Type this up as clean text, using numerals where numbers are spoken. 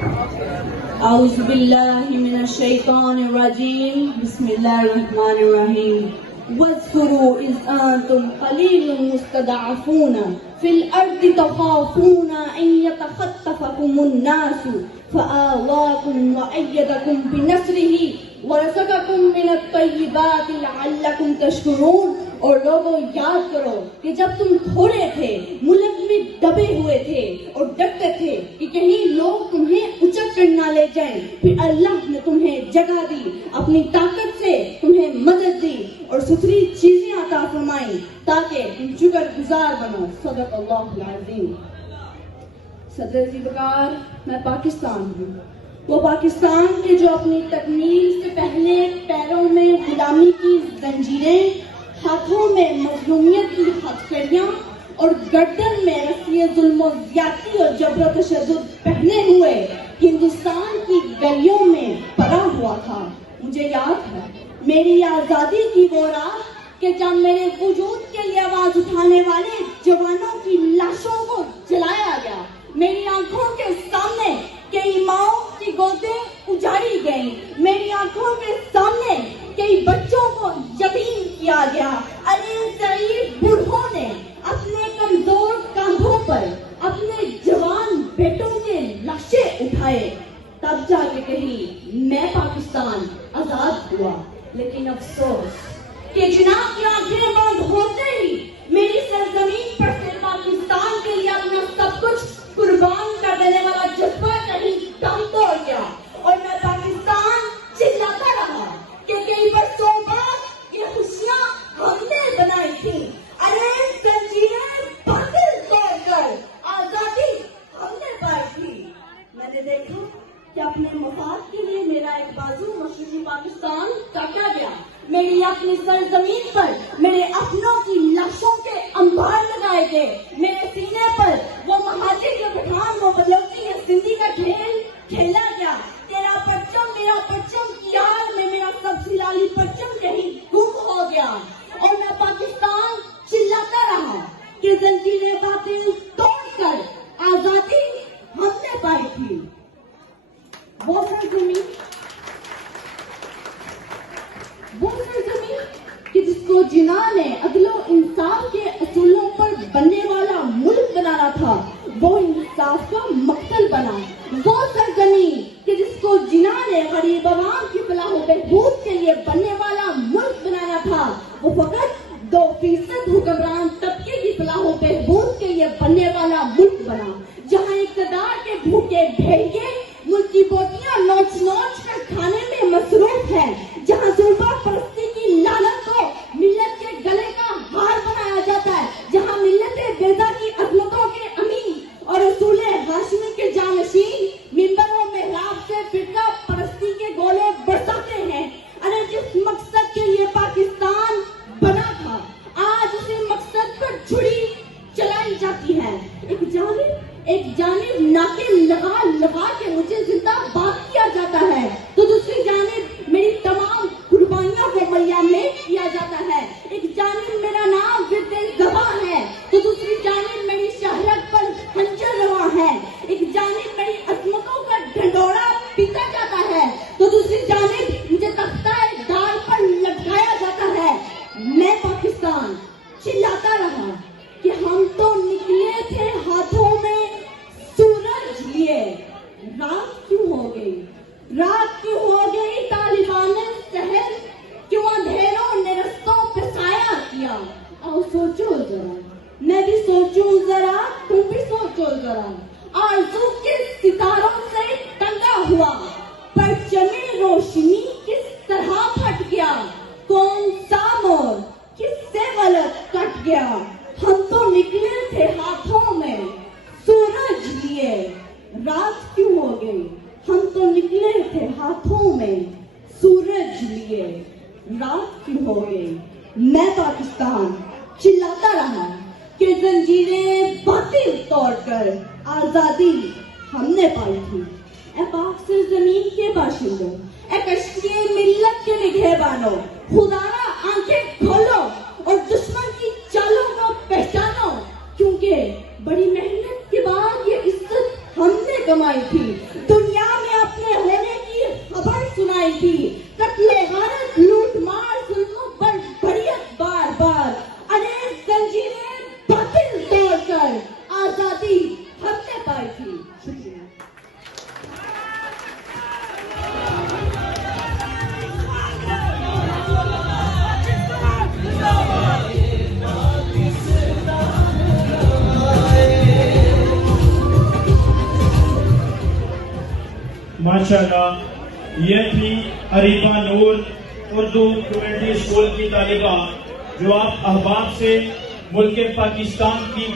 औज़ुबिल्लाहिमिनश्शैतानिर्रजीम बिस्मिल्लाहिर्रहमानिर्रहीम वज़्कुरू is अंतुम क़लीलुन मुस्तदअफ़ूना fill अर्दि तख़ाफ़ूना अन यतख़त्तफ़कुमुन नासु फ़आवाकुम वअय्यदकुम बिनस्रिही वरज़क़कुम मिनत तय्यिबाति लअल्लकुम तशकुरून। और लोगों याद करो कि जब तुम थोड़े थे, मुल्क में दबे हुए थे और डरते थे कि कहीं लोग तुम्हें उचक कर ना ले जाएं, फिर अल्लाह ने तुम्हें जगह दी, अपनी ताकत से तुम्हें मदद दी और सुथरी चीजें अता फरमाई ताकि तुम शुक्रगुजार बनो। सदक़ल्लाहुल अज़ीम। सदर जी बकार, मैं पाकिस्तान हूँ, वो पाकिस्तान के जो अपनी तकमील से पहले पैरों में गुलामी की जंजीरें, हाथों में मजलूमियत की हथकड़ियां और गर्दन में रस्सियां जुल्म और ज्यादती और जबर तशद्दुद पहने हुए हिंदुस्तान की गलियों में पड़ा हुआ था। मुझे याद है मेरी आजादी की वो रात कि जब मेरे वजूद के लिए आवाज उठाने वाले जवानों की लाशों को जलाया गया। मेरी आंखों के सामने कई माओं की गोदें उजाड़ी गईं। मेरी आंखों के सामने कई बच्चों को यतीम किया गया। अरे ज़ईफ बूढ़ों ने अपने कमजोर कंधों पर अपने जवान बेटों के लाशें उठाए, तब जाके कहीं मैं पाकिस्तान आजाद हुआ। लेकिन अफसोस कि जनाब की आंखें बंद होते ही मेरी सरजमीन पर से पाकिस्तान के लिए अपना सब कुछ कुर्बान कर देने वाला जज्बा कहीं दम तोड़ गया और मैं पाकिस्तान चिल्लाता रहा कि कई बरसों बाद ये खुशियां हमने बनाई थी। अरे जंजीरें बातिल तोड़कर आजादी हमने पाई थी। मैंने देखा कि अपने मफाद के लिए मेरा एक बाजू मशरकी पाकिस्तान काटा गया। मेरी अपनी सरजमीन पर मेरे अपनों की लाशों के अंबार लगाए गए। मेरे सीने पर वो महाजिर के पठान वो बदलौती है जिंदगी का खेल खेला गया। तेरा परचम मेरा परचम की याद में मेरा सबसे लाली परचम कहीं गुम हो गया और मैं पाकिस्तान चिल्लाता रहा कि जंजीरें बातिल तोड़कर आजादी हमने पाई थी। वो सरजमीन कि जिसको जिना ने अदलो इंसाफ के असूलों पर बनने वाला मुल्क बनाना था, वो इंसाफ का मकतल बना। वो सरजमीन कि जिसको जिना ने गरीब आवाम की फलाह बहबूद के लिए बनने वाला मुल्क बनाना था, वो फकत 2% हुक्मरान तबके की फलाह बहबूद के लिए बनने वाला मुल्क बना। जहाँ इक़्तिदार के भूखे भेड़िए मुल्क की बोटियां नोच नोच कर खाने में मसरूफ है, जहाँ जुल्म परस्ती की लानत को मिल्लत के गले का हार बनाया जाता है, जहाँ मिल्लत बेजा की अजमतों के अमीन और रसूले हाशमी के जानशीन मिंबरों में राब से फिरका परस्ती के गोले बरसाते हैं। अरे जिस मकसद के लिए पाकिस्तान बना था, आज उसी मकसद पर छुरी चलाई जाती है। एक जानिब नाके लगा लगा के मुझे जिंदाबाद किया जाता है, तो दूसरी जानिब मेरी तमाम कुर्बानियों को मलिया में किया जाता है। एक जानिब मेरा नाम विद्य ज़बां है, तो दूसरी जानिब मेरी शहरत पर खंजर रवा है। एक जानिब मेरी अजमतों का ढंढोरा पीटा जाता है, तो दूसरी जानिब मुझे तख्ताए दाल पर लटकाया जाता है। मैं पाकिस्तान चिल्लाता रहा कि हम तो निकले थे हाथों में सूरज लिए। रात क्यों हो गई, रात क्यों हो गई तालिबान शहर, क्यों अंधेरों ने रस्तों पे साया किया। आओ सोचो जरा, मैं भी सोचूं जरा, तुम भी सोचो जरा। आरज़ू के सितारों से टंगा हुआ परचमे रोशनी किस तरह फट गया, कौन सा मोर किससे गलत कट गया। हम तो निकले थे हाथों में सूरज लिए। रात क्यों हो गई, हम तो निकले थे हाथों में सूरज लिए। रात क्यों हो गई। मैं पाकिस्तान चिल्लाता रहा कि जंजीरें बातिल तोड़कर आजादी हमने पाई थी। ए पाक से जमीन के बाशिंदों, ए कश्ती मिल्लत के निगहबानों, खुदारा आंखें खोलो और दुश्मन की चालों को पहचानो, क्योंकि बड़ी मेहनत के बाद ये इज्जत हमने कमाई थी। दुनिया फरमाई थी। कत्ले गारत, लूट मार, जुल्म पर बढ़ियत बार बार, अनेक जंजीरें बातिल तोड़कर आजादी हमने पाई थी। शुक्रिया। माशाल्लाह, ये थी अरीबा नूर उर्दू कम्युनिटी स्कूल की तालिबा, जो आप अहबाब से मुल्क पाकिस्तान की